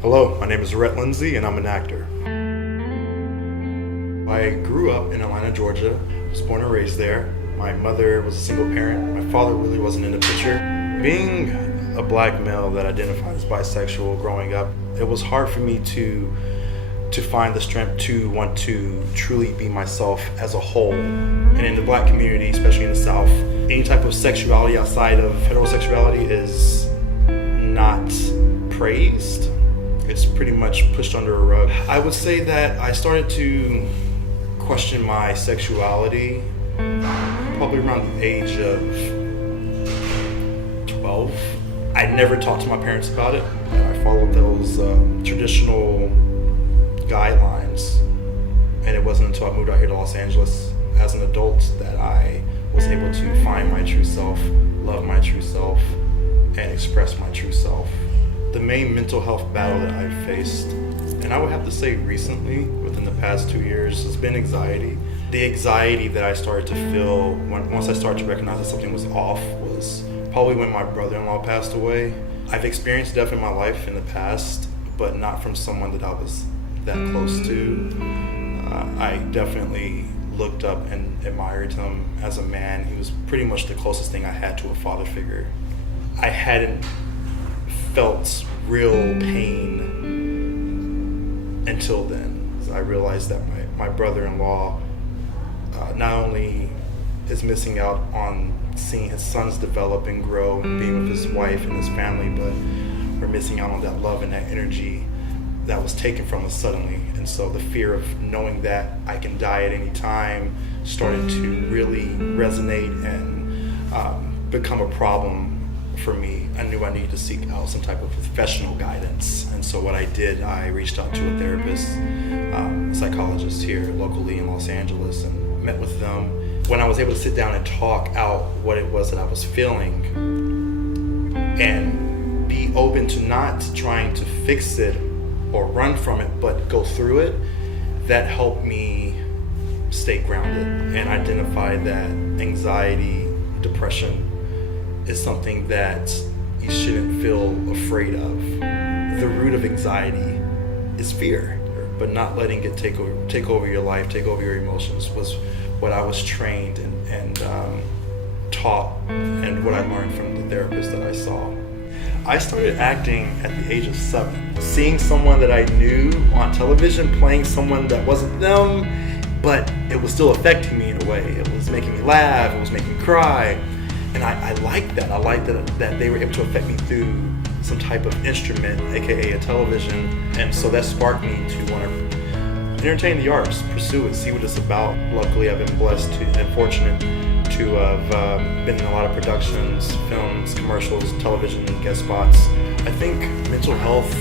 Hello, my name is Rhett Lindsey and I'm an actor. I grew up in Atlanta, Georgia. I was born and raised there. My mother was a single parent. My father really wasn't in the picture. Being a black male that identified as bisexual growing up, it was hard for me to find the strength to want to truly be myself as a whole. And in the black community, especially in the South, any type of sexuality outside of heterosexuality is not praised. It's pretty much pushed under a rug. I would say that I started to question my sexuality probably around the age of 12. I never talked to my parents about it. I followed those traditional guidelines, and it wasn't until I moved out here to Los Angeles as an adult that I was able to find my true self, love my true self, and express my true self. The main mental health battle that I've faced, and I would have to say recently, within the past 2 years, has been anxiety. The anxiety that I started to feel once I started to recognize that something was off was probably when my brother-in-law passed away. I've experienced death in my life in the past, but not from someone that I was that close to. I definitely looked up and admired him as a man. He was pretty much the closest thing I had to a father figure. I hadn't felt real pain until then. I realized that my brother-in-law not only is missing out on seeing his sons develop and grow and being with his wife and his family, but we're missing out on that love and that energy that was taken from us suddenly. And so the fear of knowing that I can die at any time started to really resonate and become a problem for me. I knew I needed to seek out some type of professional guidance. And so what I did, I reached out to a therapist, psychologist here locally in Los Angeles, and met with them. When I was able to sit down and talk out what it was that I was feeling and be open to not trying to fix it or run from it, but go through it, that helped me stay grounded and identify that anxiety, depression is something that you shouldn't feel afraid of. The root of anxiety is fear, but not letting it take over your life, take over your emotions was what I was trained and taught, and what I learned from the therapist that I saw. I started acting at the age of 7. Seeing someone that I knew on television playing someone that wasn't them, but it was still affecting me in a way. It was making me laugh, it was making me cry. And I liked that. I liked that they were able to affect me through some type of instrument, aka a television. And so that sparked me to want to entertain the arts, pursue it, see what it's about. Luckily, I've been blessed and fortunate to have been in a lot of productions, films, commercials, television, guest spots. I think mental health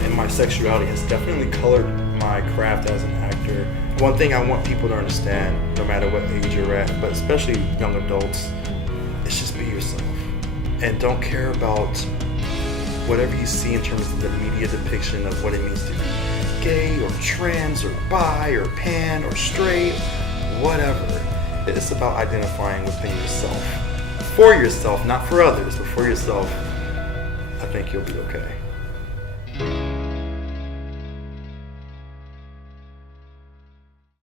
and my sexuality has definitely colored my craft as an actor. One thing I want people to understand, no matter what age you're at, but especially young adults, is just be yourself. And don't care about whatever you see in terms of the media depiction of what it means to be gay or trans or bi or pan or straight, whatever. It's about identifying within yourself. For yourself, not for others, but for yourself. I think you'll be okay.